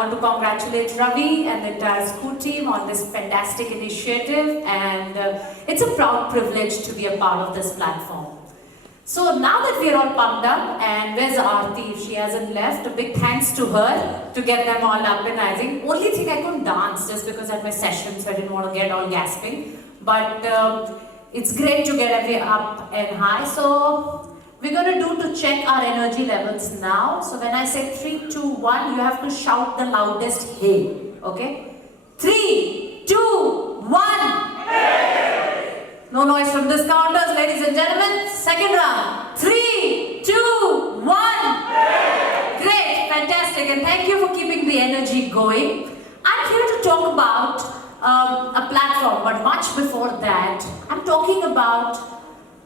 want to congratulate Ravi and the entire school team on this fantastic initiative, and it's a proud privilege to be a part of this platform. So now that we're all pumped up, and where's Aarti? If she hasn't left, a big thanks to her to get them all up and rising. Only thing I couldn't dance just because I had my session, so I didn't want to get all gasping. But it's great to get everyone up and high. So we're going to do to check our energy levels now. So when I say 3, 2, 1, you have to shout the loudest hey. Okay? 3, 2, 1. Hey! No noise from discounters, ladies and gentlemen. Second round. 3, 2, 1. Hey! Great, fantastic, and thank you for keeping the energy going. I'm here to talk about a platform, but much before that, I'm talking about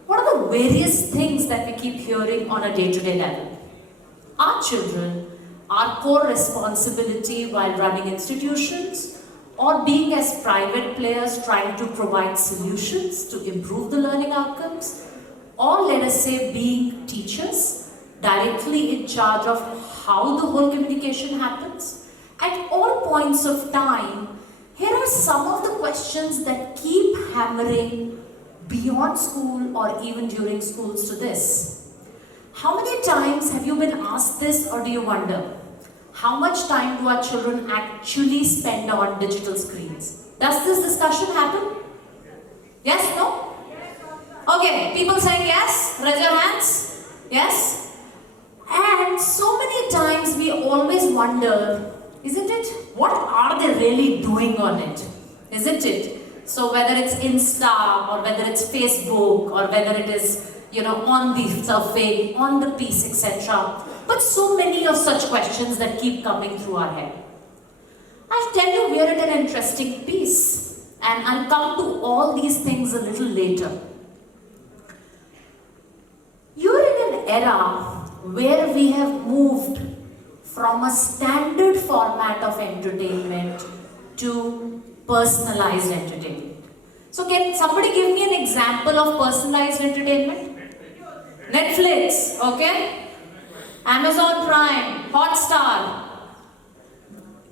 what are the various things that we keep hearing on a day-to-day level. Our children, our core responsibility while running institutions or being as private players trying to provide solutions to improve the learning outcomes, or let us say being teachers directly in charge of how the whole communication happens. At all points of time, here are some of the questions that keep hammering beyond school or even during schools to this. How many times have you been asked this, or do you wonder? How much time do our children actually spend on digital screens? Does this discussion happen? Yes, no? Okay, people saying yes, raise your hands. Yes? And so many times we always wonder, isn't it? What are they really doing on it? Isn't it? So whether it's Insta or whether it's Facebook or whether it is, on the survey, on the piece, etc. But so many of such questions that keep coming through our head. I'll tell you, we're at an interesting piece, and I'll come to all these things a little later. You're in an era where we have moved from a standard format of entertainment to personalized entertainment. So can somebody give me an example of personalized entertainment? Netflix, okay? Amazon Prime, Hotstar,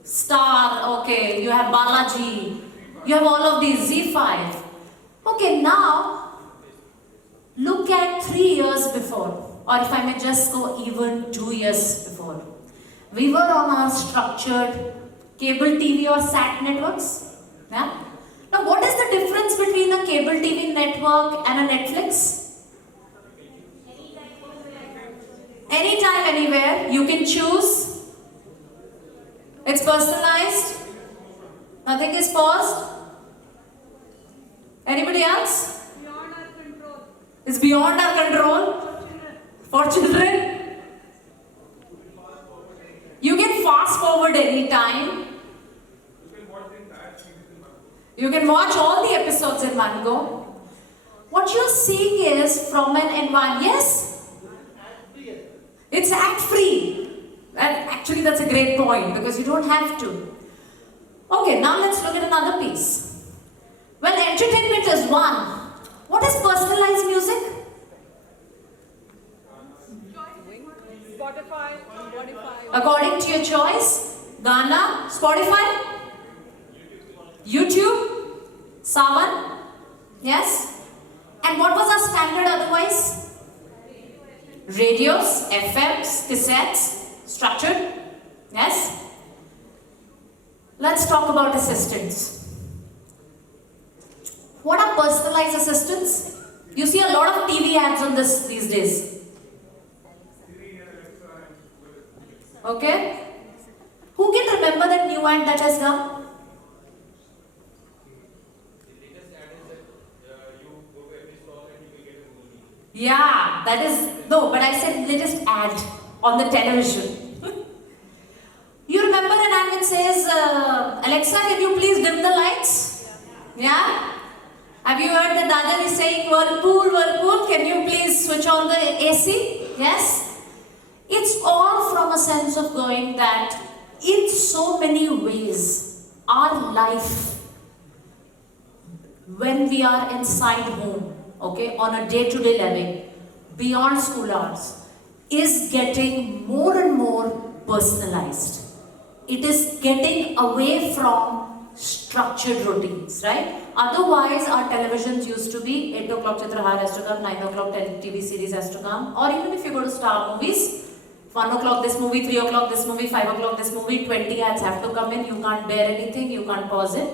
Star, okay, you have Balaji, you have all of these, Z5. Okay, now, look at 3 years before, or if I may just go even 2 years before. We were on our structured cable TV or SAT networks. Yeah? Now, what is the difference between a cable TV network and a Netflix? Anytime, anywhere, you can choose. It's personalized. Nothing is paused. Anybody else? Beyond our control. It's beyond our control. For children. You can fast forward anytime. You can watch all the episodes in one go. What you're seeing is from an environment. Yes? It's ad-free. And actually, that's a great point because you don't have to. Okay, now let's look at another piece. When entertainment is one, what is personalized music? Spotify. According to your choice, Ghana, Spotify, YouTube, Savan, yes? And what was our standard otherwise? Radios, FMs, cassettes, structured, yes? Let's talk about assistants. What are personalized assistants? You see a lot of TV ads on this these days. Okay? Who can remember that new ad that has come? Yeah, that is, no, but I said latest ad on the television. You remember an ad which says, Alexa, can you please dim the lights? Yeah? Have you heard the Dada is saying, Whirlpool, can you please switch on the AC? Yes? It's all from a sense of going that in so many ways, our life, when we are inside home, okay, on a day-to-day level, beyond school hours, is getting more and more personalized. It is getting away from structured routines, right? Otherwise, our televisions used to be 8 o'clock Chitrahar has to come, 9 o'clock TV series has to come, or even if you go to Star movies, 1 o'clock this movie, 3 o'clock this movie, 5 o'clock this movie, 20 ads have to come in, you can't bear anything, you can't pause it.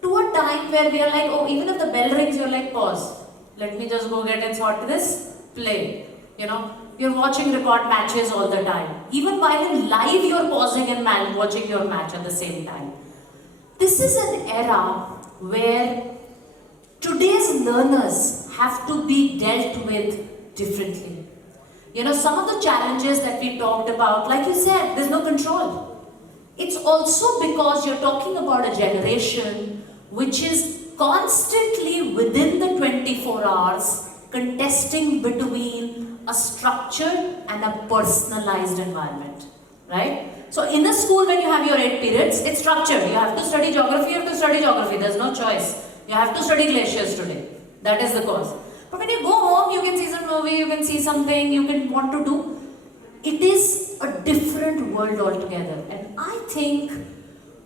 To a time where we are like, oh, even if the bell rings, you're like, pause. Let me just go get and sort this, play. You know, you're watching record matches all the time. Even while in live, you're pausing and watching your match at the same time. This is an era where today's learners have to be dealt with differently. You know, some of the challenges that we talked about, like you said, there's no control. It's also because you're talking about a generation which is constantly within the 24 hours contesting between a structured and a personalized environment, right? So in a school when you have your 8 periods, it's structured. You have to study geography, there's no choice. You have to study glaciers today. That is the cause. But when you go home, you can see some movie, you can see something, you can want to do. It is a different world altogether. And I think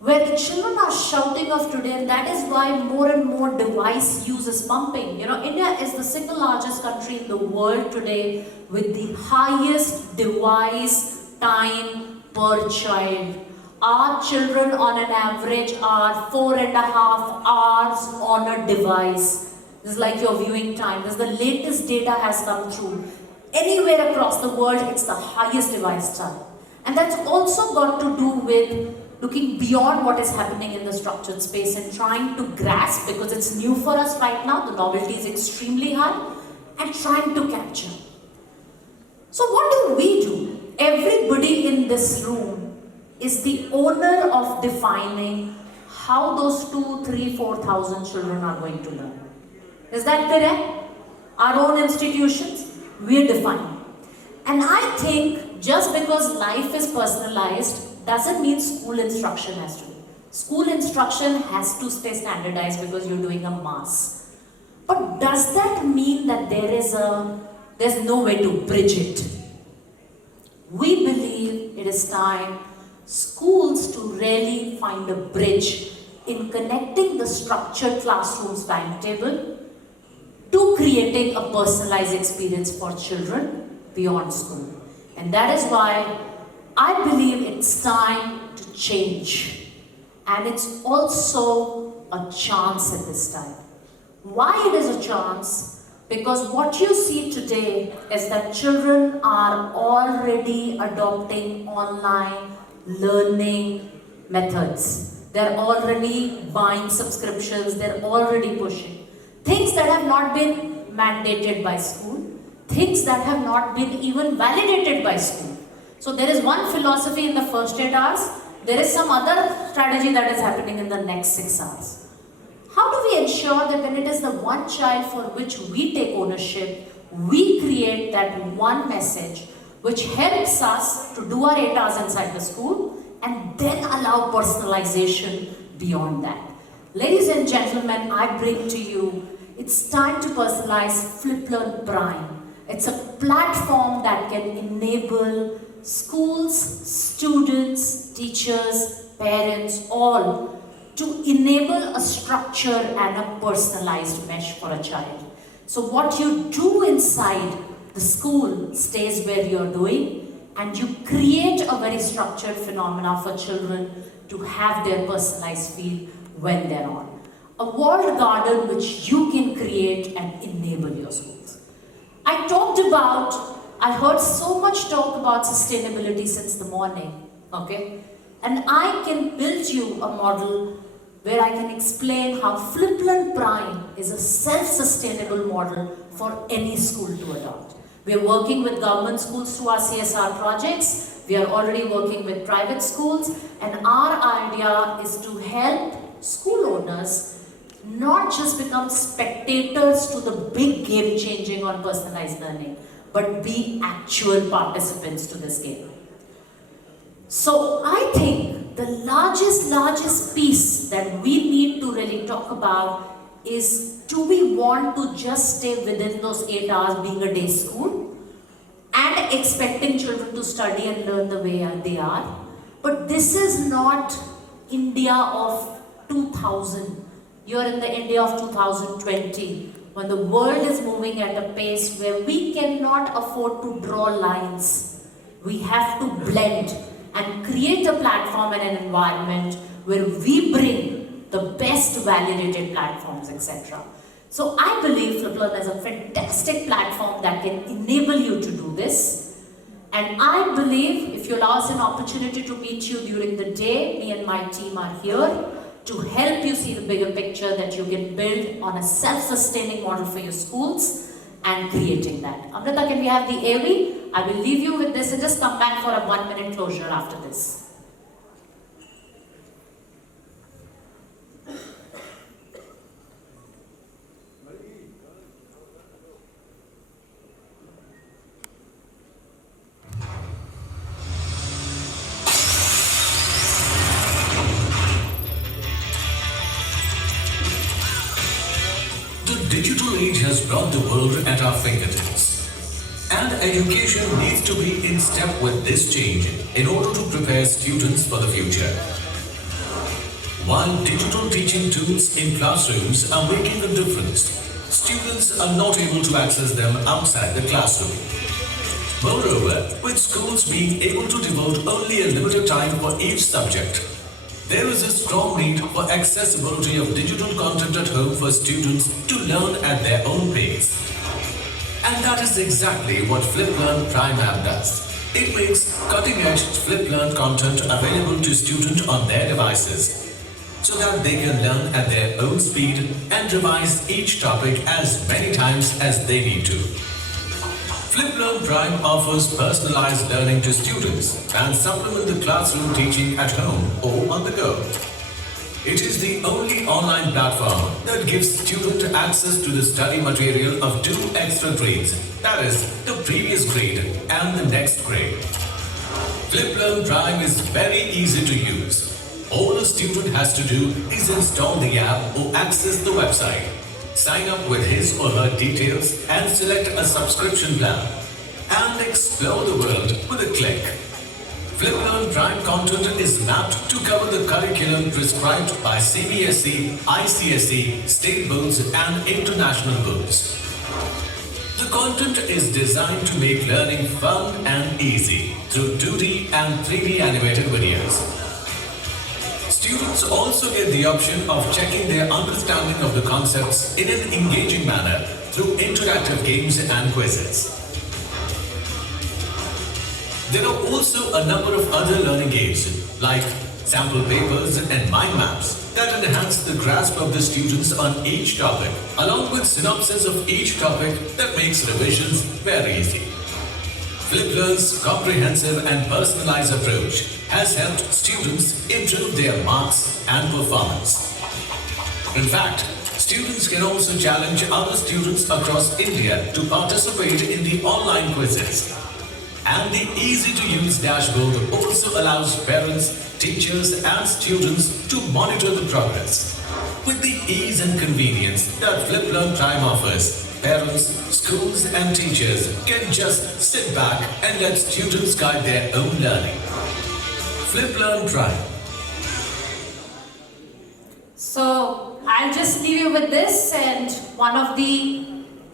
where the children are shouting of today, and that is why more and more device use is pumping. You know, India is the single largest country in the world today with the highest device time per child. Our children on an average are 4.5 hours on a device. This is like your viewing time. This is the latest data has come through. Anywhere across the world, it's the highest device time. And that's also got to do with looking beyond what is happening in the structured space and trying to grasp, because it's new for us right now, the novelty is extremely high, and trying to capture. So what do we do? Everybody in this room is the owner of defining how those 2, 3, 4,000 children are going to learn. Is that correct? Our own institutions, we define. And I think just because life is personalized doesn't mean school instruction has to be. School instruction has to stay standardized because you're doing a mass. But does that mean that there's no way to bridge it? We believe it is time schools to really find a bridge in connecting the structured classroom's timetable to creating a personalized experience for children beyond school. And that is why I believe it's time to change. And it's also a chance at this time. Why it is a chance? Because what you see today is that children are already adopting online learning methods. They're already buying subscriptions, they're already pushing. Things that have not been mandated by school, things that have not been even validated by school. So there is one philosophy in the first 8 hours, there is some other strategy that is happening in the next 6 hours. How do we ensure that when it is the one child for which we take ownership, we create that one message which helps us to do our 8 hours inside the school and then allow personalization beyond that? Ladies and gentlemen, I bring to you, it's time to personalize Fliplearn Prime. It's a platform that can enable schools, students, teachers, parents, all to enable a structure and a personalized mesh for a child. So what you do inside the school stays where you're doing, and you create a very structured phenomena for children to have their personalized feel when they're on. A walled garden which you can create and enable your schools. I heard so much talk about sustainability since the morning, okay? And I can build you a model where I can explain how Fliplearn Prime is a self-sustainable model for any school to adopt. We are working with government schools through our CSR projects. We are already working with private schools, and our idea is to help school owners not just become spectators to the big game changing on personalized learning, but be actual participants to this game. So I think the largest piece that we need to really talk about is, do we want to just stay within those 8 hours being a day school and expecting children to study and learn the way they are? But this is not India of 2000. You're in the India of 2020, when the world is moving at a pace where we cannot afford to draw lines. We have to blend and create a platform and an environment where we bring the best validated platforms, etc. So I believe Fliplearn is a fantastic platform that can enable you to do this. And I believe if you allow us an opportunity to meet you during the day, me and my team are here to help you see the bigger picture that you can build on a self-sustaining model for your schools and creating that. Amrita, can we have the AV? I will leave you with this and just come back for a 1-minute closure after this. The digital age has brought the world at our fingertips. And education needs to be in step with this change in order to prepare students for the future. While digital teaching tools in classrooms are making a difference, students are not able to access them outside the classroom. Moreover, with schools being able to devote only a limited time for each subject, there is a strong need for accessibility of digital content at home for students to learn at their own pace. And that is exactly what Fliplearn Prime app does. It makes cutting-edge Fliplearn content available to students on their devices, so that they can learn at their own speed and revise each topic as many times as they need to. Fliplearn Prime offers personalized learning to students and supplement the classroom teaching at home or on the go. It is the only online platform that gives students access to the study material of 2 extra grades, that is, the previous grade and the next grade. Fliplearn Prime is very easy to use. All a student has to do is install the app or access the website, sign up with his or her details and select a subscription plan, and explore the world with a click. Fliplearn Prime content is mapped to cover the curriculum prescribed by CBSE, ICSE, state boards and international boards. The content is designed to make learning fun and easy through 2D and 3D animated videos. Students also get the option of checking their understanding of the concepts in an engaging manner through interactive games and quizzes. There are also a number of other learning aids like sample papers and mind maps that enhance the grasp of the students on each topic, along with synopsis of each topic that makes revisions very easy. Fliplearn's comprehensive and personalized approach has helped students improve their marks and performance. In fact, students can also challenge other students across India to participate in the online quizzes. And the easy-to-use dashboard also allows parents, teachers and students to monitor the progress. With the ease and convenience that Fliplearn Prime offers, parents, schools and teachers can just sit back and let students guide their own learning. Fliplearn Prime. So I'll just leave you with this, and one of the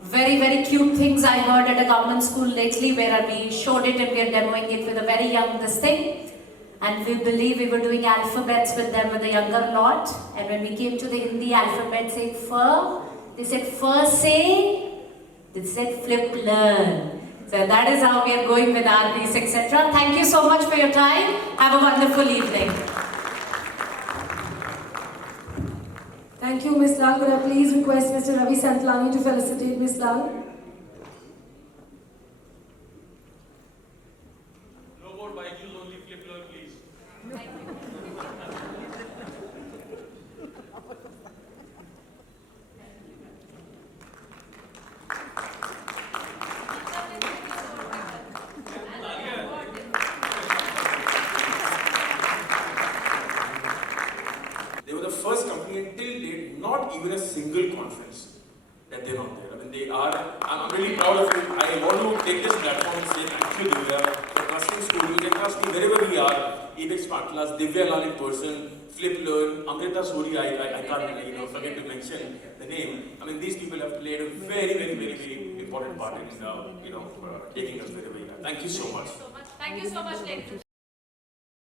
very cute things I heard at a government school lately, where we showed it and we are demoing it with a very young this thing, and we believe we were doing alphabets with them with a younger lot, and when we came to the Hindi alphabet saying fur, they said fur say, they said Fliplearn. So that is how we are going with our piece, etc. Thank you so much for your time. Have a wonderful evening. Thank you, Ms. Lal. Could I please request Mr. Ravi Santlani to felicitate Ms. Lal? No more Bibles, only Fliplearn, please. They were the first company until date, not even a single conference that they're not there. I mean, they are, I'm really proud of it. I want to take this platform and say, thank you, Divya, for trusting ScooNews and trusting wherever we are. Apex Smart Class, Divya Lal in person, Fliplearn, Amrita Suri, I can't forget to mention the name. I mean, these people have played a very important part in taking us where we are. Thank you so much. Thank you so much, ladies.